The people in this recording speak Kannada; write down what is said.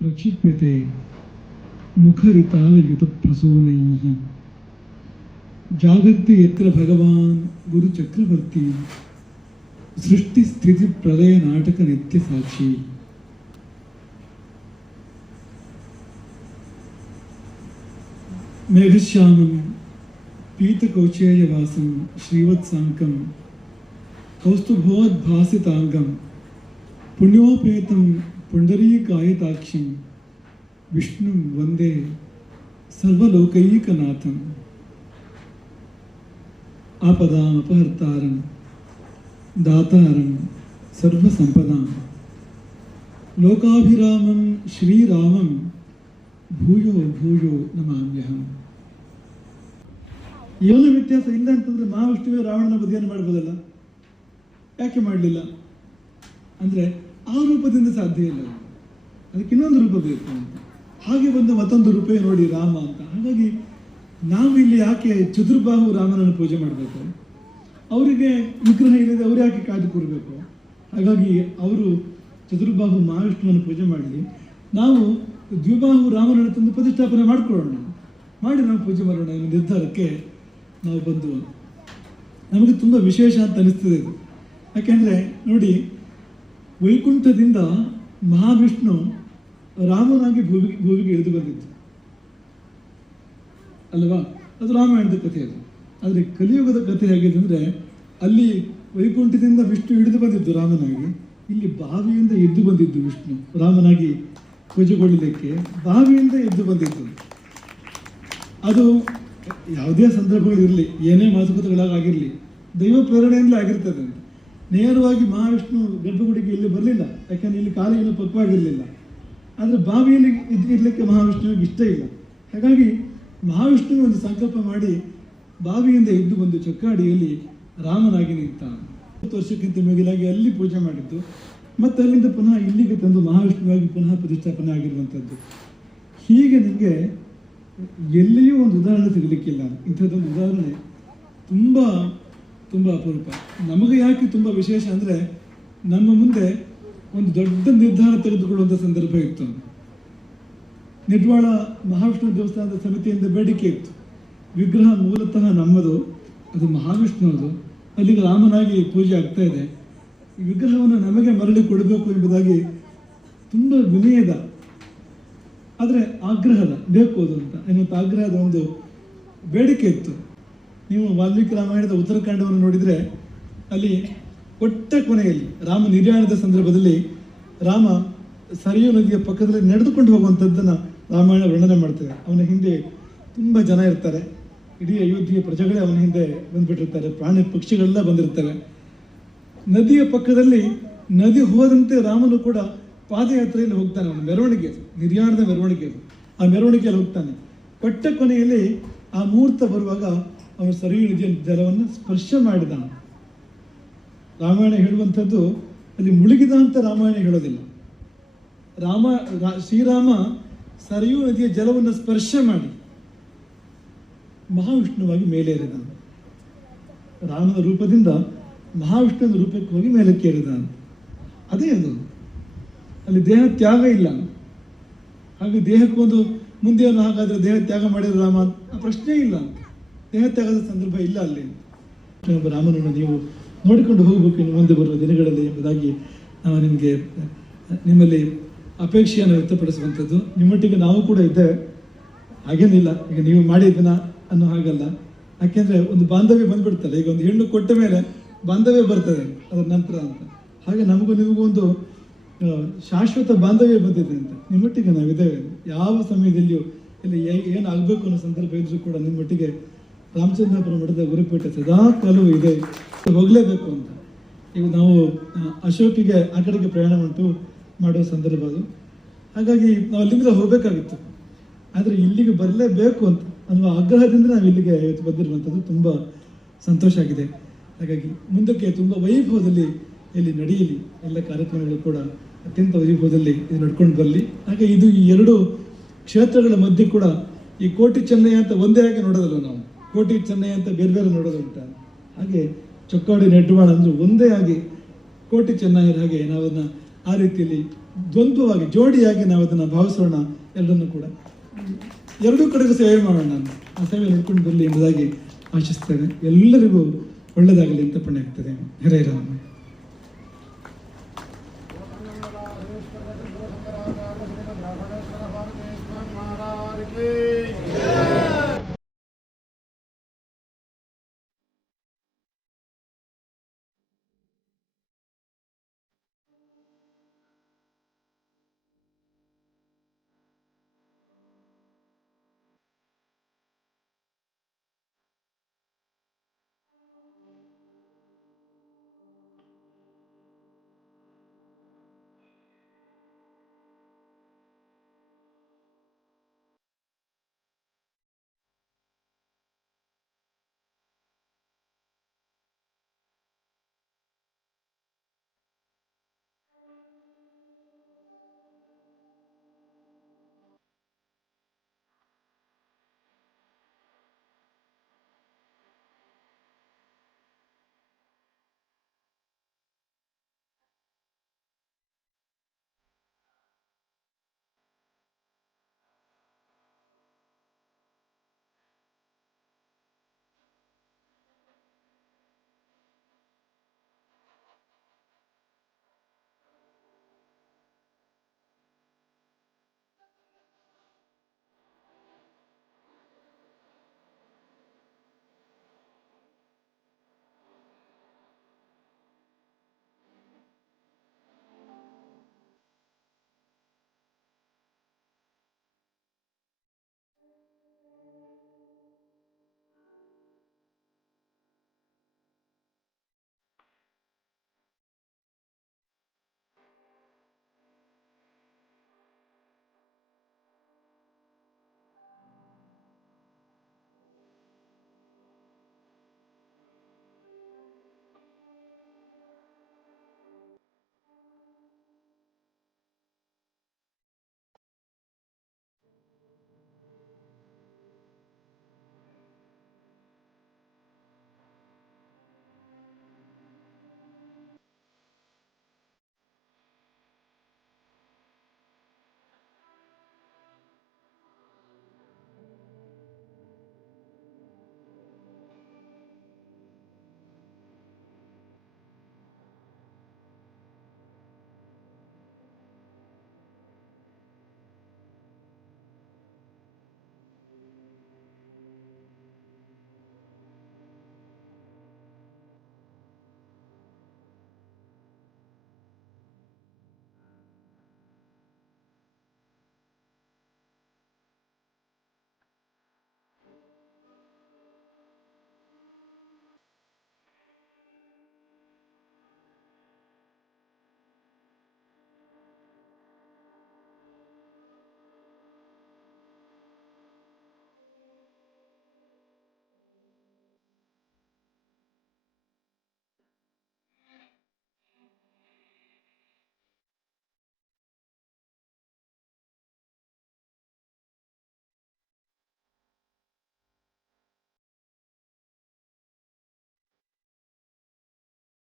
प्रक्षिप्यते मुखरितायुतप्रसूनैः जागर्ति यत्र भगवान् गुरुचक्रवर्ती सृष्टिस्थितिप्रलयनाटक नित्यसाक्षी मेघश्यामं पीतकौचेयवासं श्रीवत्साङ्कं कौस्तुभोद्भासिताङ्गं पुण्योपेतं पुण्डरीकायताक्षं विष्णुं वन्दे सर्वलोकैकनाथम् आपदामपहर्तारं दातारं सर्वसम्पदां लोकाभिरामं श्रीरामं भूयो भूयो नमाम्यहम्. ಏನು ವ್ಯತ್ಯಾಸ ಇಲ್ಲ ಅಂತಂದ್ರೆ ಮಹಾವಿಷ್ಣುವೇ ರಾವಣನ ಬದಿಯನ್ನು ಮಾಡ್ಬೋದಲ್ಲ, ಯಾಕೆ ಮಾಡಲಿಲ್ಲ ಅಂದರೆ ಆ ರೂಪದಿಂದ ಸಾಧ್ಯ ಇಲ್ಲ, ಅದಕ್ಕೆ ಇನ್ನೊಂದು ರೂಪ ಬೇಕು ಅಂತ. ಹಾಗೆ ಬಂದು ಮತ್ತೊಂದು ರೂಪ ನೋಡಿ ರಾಮ ಅಂತ. ಹಾಗಾಗಿ ನಾವು ಇಲ್ಲಿ ಯಾಕೆ ಚತುರ್ಬಾಹು ರಾಮನನ್ನು ಪೂಜೆ ಮಾಡಬೇಕು? ಅವರಿಗೆ ವಿಗ್ರಹ ಇಲ್ಲದೆ ಅವ್ರು ಯಾಕೆ ಕಾದು ಕೂರಬೇಕು? ಹಾಗಾಗಿ ಅವರು ಚತುರ್ಬಾಹು ಮಹಾವಿಷ್ಣುವನ್ನು ಪೂಜೆ ಮಾಡಲಿ, ನಾವು ದ್ವಿಬಾಹು ರಾಮನನ್ನು ತಂದು ಪ್ರತಿಷ್ಠಾಪನೆ ಮಾಡಿಕೊಳ್ಳೋಣ, ಮಾಡಿ ನಾವು ಪೂಜೆ ಮಾಡೋಣ ಎನ್ನುವ ನಿರ್ಧಾರಕ್ಕೆ ನಾವು ಬಂದು ನಮಗೆ ತುಂಬ ವಿಶೇಷ ಅಂತ ಅನಿಸ್ತದೆ ಇದು. ಯಾಕೆಂದರೆ ನೋಡಿ, ವೈಕುಂಠದಿಂದ ಮಹಾವಿಷ್ಣು ರಾಮನಾಗಿ ಭೂಮಿಗೆ ಇಳಿದು ಬಂದಿದ್ದು ಅಲ್ವಾ? ಅದು ರಾಮಾಯಣದ ಕಥೆ. ಅದು ಆದರೆ ಕಲಿಯುಗದ ಕಥೆ ಹೇಗಿದೆ ಅಂದರೆ, ಅಲ್ಲಿ ವೈಕುಂಠದಿಂದ ವಿಷ್ಣು ಇಳಿದು ಬಂದಿದ್ದು ರಾಮನಾಗಿ, ಇಲ್ಲಿ ಬಾವಿಯಿಂದ ಎದ್ದು ಬಂದಿದ್ದು ವಿಷ್ಣು ರಾಮನಾಗಿ ಪೂಜೆಗೊಳ್ಳಲಿಕ್ಕೆ. ಬಾವಿಯಿಂದ ಎದ್ದು ಬಂದಿದ್ದು ಅದು ಯಾವುದೇ ಸಂದರ್ಭಗಳಿರಲಿ, ಏನೇ ಮಾತುಕತೆಗಳಾಗಿರಲಿ, ದೈವ ಪ್ರೇರಣೆಯಿಂದಲೇ ಆಗಿರ್ತದೆ ಅಂತ. ನೇರವಾಗಿ ಮಹಾವಿಷ್ಣು ಗರ್ಭಗುಡಿಗೆ ಇಲ್ಲಿ ಬರಲಿಲ್ಲ, ಯಾಕೆಂದರೆ ಇಲ್ಲಿ ಕಾಲ ಇನ್ನೂ ಪಕ್ವಾಗಿರಲಿಲ್ಲ. ಆದರೆ ಬಾವಿಯಲ್ಲಿ ಇರಲಿಕ್ಕೆ ಮಹಾವಿಷ್ಣುವಿಗೆ ಇಷ್ಟ ಇಲ್ಲ. ಹಾಗಾಗಿ ಮಹಾವಿಷ್ಣುವಿಗೆ ಒಂದು ಸಂಕಲ್ಪ ಮಾಡಿ ಬಾವಿಯಿಂದ ಎದ್ದು ಬಂದು ಚೊಕ್ಕಾಡಿಯಲ್ಲಿ ರಾಮನಾಗಿ ನಿಂತ. 30 ವರ್ಷಕ್ಕಿಂತ ಮಿಗಿಲಾಗಿ ಅಲ್ಲಿ ಪೂಜೆ ಮಾಡಿದ್ದು, ಮತ್ತು ಅಲ್ಲಿಂದ ಪುನಃ ಇಲ್ಲಿಗೆ ತಂದು ಮಹಾವಿಷ್ಣುವಾಗಿ ಪುನಃ ಪ್ರತಿಷ್ಠಾಪನೆ ಆಗಿರುವಂಥದ್ದು. ಹೀಗೆ ನಿಮಗೆ ಎಲ್ಲಿಯೂ ಒಂದು ಉದಾಹರಣೆ ಸಿಗಲಿಕ್ಕಿಲ್ಲ. ಇಂಥದ್ದೊಂದು ಉದಾಹರಣೆ ತುಂಬ ತುಂಬ ಅಪರೂಪ. ನಮಗೆ ಯಾಕೆ ತುಂಬ ವಿಶೇಷ ಅಂದರೆ, ನಮ್ಮ ಮುಂದೆ ಒಂದು ದೊಡ್ಡ ನಿರ್ಧಾರ ತೆಗೆದುಕೊಳ್ಳುವಂಥ ಸಂದರ್ಭ ಇತ್ತು. ನಿಡ್ವಾಳ ಮಹಾವಿಷ್ಣು ದೇವಸ್ಥಾನದ ಸಮಿತಿಯಿಂದ ಬೇಡಿಕೆ ಇತ್ತು, ವಿಗ್ರಹ ಮೂಲತಃ ನಮ್ಮದು, ಅದು ಮಹಾವಿಷ್ಣುವುದು, ಅಲ್ಲಿಗೆ ರಾಮನಾಗಿ ಪೂಜೆ ಆಗ್ತಾ ಇದೆ, ಈ ವಿಗ್ರಹವನ್ನು ನಮಗೆ ಮರಳಿ ಕೊಡಬೇಕು ಎಂಬುದಾಗಿ ತುಂಬ ವಿನಯದ, ಆದರೆ ಆಗ್ರಹದ, ಬೇಕು ಅದು ಅಂತ ಎನ್ನುವಂಥ ಆಗ್ರಹದ ಒಂದು ಬೇಡಿಕೆ ಇತ್ತು. ನೀವು ವಾಲ್ಮೀಕಿ ರಾಮಾಯಣದ ಉತ್ತರಕಾಂಡವನ್ನು ನೋಡಿದರೆ ಅಲ್ಲಿ ಕೊಟ್ಟ ಕೊನೆಯಲ್ಲಿ ರಾಮ ನಿರ್ಯಾಣದ ಸಂದರ್ಭದಲ್ಲಿ ರಾಮ ಸರಿಯೂ ನದಿಯ ಪಕ್ಕದಲ್ಲಿ ನಡೆದುಕೊಂಡು ಹೋಗುವಂಥದ್ದನ್ನು ರಾಮಾಯಣ ವರ್ಣನೆ ಮಾಡ್ತೇವೆ. ಅವನ ಹಿಂದೆ ತುಂಬ ಜನ ಇರ್ತಾರೆ, ಇಡೀ ಅಯೋಧ್ಯೆಯ ಪ್ರಜೆಗಳೇ ಅವನ ಹಿಂದೆ ಬಂದುಬಿಟ್ಟಿರ್ತಾರೆ, ಪ್ರಾಣಿ ಪಕ್ಷಿಗಳೆಲ್ಲ ಬಂದಿರ್ತವೆ. ನದಿಯ ಪಕ್ಕದಲ್ಲಿ ನದಿ ಹೋದಂತೆ ರಾಮನು ಕೂಡ ಪಾದಯಾತ್ರೆಯಲ್ಲಿ ಹೋಗ್ತಾನೆ. ಅವನ ಮೆರವಣಿಗೆ, ನಿರ್ಯಾಣದ ಮೆರವಣಿಗೆ, ಆ ಮೆರವಣಿಗೆಯಲ್ಲಿ ಹೋಗ್ತಾನೆ. ಕೊಟ್ಟ ಕೊನೆಯಲ್ಲಿ ಆ ಮುಹೂರ್ತ ಬರುವಾಗ ಅವನು ಸರಿಯೂ ನದಿಯ ಜಲವನ್ನು ಸ್ಪರ್ಶ ಮಾಡಿದ. ರಾಮಾಯಣ ಹೇಳುವಂಥದ್ದು ಅಲ್ಲಿ ಮುಳುಗಿದ ಅಂತ ರಾಮಾಯಣ ಹೇಳೋದಿಲ್ಲ. ಶ್ರೀರಾಮ ಸರಿಯೂ ನದಿಯ ಜಲವನ್ನು ಸ್ಪರ್ಶ ಮಾಡಿ ಮಹಾವಿಷ್ಣುವಾಗಿ ಮೇಲೇರಿದ. ರಾಮನ ರೂಪದಿಂದ ಮಹಾವಿಷ್ಣುವಿನ ರೂಪಕ್ಕೆ ಹೋಗಿ ಮೇಲಕ್ಕೇರಿದ. ಅದೇ ಅದು, ಅಲ್ಲಿ ದೇಹ ತ್ಯಾಗ ಇಲ್ಲ. ಹಾಗೆ ದೇಹಕ್ಕೊಂದು ಮುಂದೆಯನ್ನು ಹಾಗಾದರೆ ದೇಹ ತ್ಯಾಗ ಮಾಡಿದ ರಾಮ, ಆ ಪ್ರಶ್ನೆ ಇಲ್ಲ, ದೇಹ ತ್ಯಾಗದ ಸಂದರ್ಭ ಇಲ್ಲ ಅಲ್ಲಿ. ರಾಮನನ್ನು ನೀವು ನೋಡಿಕೊಂಡು ಹೋಗಬೇಕು ಇನ್ನು ಮುಂದೆ ಬರುವ ದಿನಗಳಲ್ಲಿ ಎಂಬುದಾಗಿ ನಾವು ನಿಮಗೆ ನಿಮ್ಮಲ್ಲಿ ಅಪೇಕ್ಷೆಯನ್ನು ವ್ಯಕ್ತಪಡಿಸುವಂಥದ್ದು. ನಿಮ್ಮೊಟ್ಟಿಗೆ ನಾವು ಕೂಡ ಇದ್ದೇವೆ, ಹಾಗೇನಿಲ್ಲ ಈಗ ನೀವು ಮಾಡಿದ್ದನ ಅನ್ನೋ ಹಾಗಲ್ಲ. ಯಾಕೆಂದರೆ ಒಂದು ಬಾಂಧವ್ಯ ಬಂದ್ಬಿಡ್ತಲ್ಲ, ಈಗ ಒಂದು ಹೆಣ್ಣು ಕೊಟ್ಟ ಮೇಲೆ ಬಾಂಧವ್ಯ ಬರ್ತದೆ ಅದರ ನಂತರ ಅಂತ. ಹಾಗೆ ನಮಗೂ ನಿಮಗೂ ಒಂದು ಶಾಶ್ವತ ಬಾಂಧವ್ಯ ಬಂದಿದೆ ಅಂತ. ನಿಮ್ಮೊಟ್ಟಿಗೆ ನಾವಿದ್ದೇವೆ, ಯಾವ ಸಮಯದಲ್ಲಿಯೂ ಇಲ್ಲಿ ಏನಾಗಬೇಕು ಅನ್ನೋ ಸಂದರ್ಭ ಇದ್ರೂ ಕೂಡ ನಿಮ್ಮೊಟ್ಟಿಗೆ ರಾಮಚಂದ್ರಾಪುರ ಮಠದ ಗುರುಪೀಠ ಸದಾ ಕಾಲವೂ ಇದೆ, ಹೋಗಲೇಬೇಕು ಅಂತ. ಈಗ ನಾವು ಅಶೋಕಿಗೆ ಆ ಕಡೆಗೆ ಪ್ರಯಾಣ ಮಾಡುವ ಸಂದರ್ಭ ಅದು. ಹಾಗಾಗಿ ನಾವು ಅಲ್ಲಿಂದ ಹೋಗಬೇಕಾಗಿತ್ತು, ಆದರೆ ಇಲ್ಲಿಗೆ ಬರಲೇಬೇಕು ಅಂತ ಅನ್ನುವ ಆಗ್ರಹದಿಂದ ನಾವು ಇಲ್ಲಿಗೆ ಇವತ್ತು ಬಂದಿರುವಂಥದ್ದು ತುಂಬ ಸಂತೋಷ ಆಗಿದೆ. ಹಾಗಾಗಿ ಮುಂದಕ್ಕೆ ತುಂಬ ವೈಭವದಲ್ಲಿ ಇಲ್ಲಿ ನಡೆಯಲಿ, ಎಲ್ಲ ಕಾರ್ಯಕ್ರಮಗಳು ಕೂಡ ಅತ್ಯಂತ ವೈಭವದಲ್ಲಿ ಇದು ನಡ್ಕೊಂಡು ಬರಲಿ. ಹಾಗೆ ಇದು ಈ ಎರಡು ಕ್ಷೇತ್ರಗಳ ಮಧ್ಯೆ ಕೂಡ ಈ ಕೋಟಿ ಚೆನ್ನಯ್ಯ ಅಂತ ಒಂದೇ ಆಗಿ ನೋಡೋದಲ್ಲ ನಾವು, ಕೋಟಿ ಚೆನ್ನಯ್ಯ ಅಂತ ಬೇರೆ ಬೇರೆ ನೋಡೋದು ಉಂಟ. ಹಾಗೆ ಚೊಕ್ಕಾಡಿ ನೆಟ್ಟವಾಳ ಅಂದರೆ ಒಂದೇ ಆಗಿ ಕೋಟಿ ಚೆನ್ನಯ್ಯರ ಹಾಗೆ ನಾವನ್ನ ಆ ರೀತಿಯಲ್ಲಿ ದ್ವಂದ್ವವಾಗಿ ಜೋಡಿಯಾಗಿ ನಾವು ಅದನ್ನು ಭಾವಿಸೋಣ. ಎಲ್ಲರನ್ನೂ ಕೂಡ ಎರಡೂ ಕಡೆಗೂ ಸೇವೆ ಮಾಡೋಣ, ಆ ಸೇವೆ ನಡ್ಕೊಂಡು ಬರಲಿ ಎಂಬುದಾಗಿ ಆಶಿಸ್ತೇವೆ. ಎಲ್ಲರಿಗೂ ಒಳ್ಳೆಯದಾಗಲಿ ಅಂತ ಪುಣ್ಯ ಆಗ್ತದೆ. ಹರೇ ರಾಮ.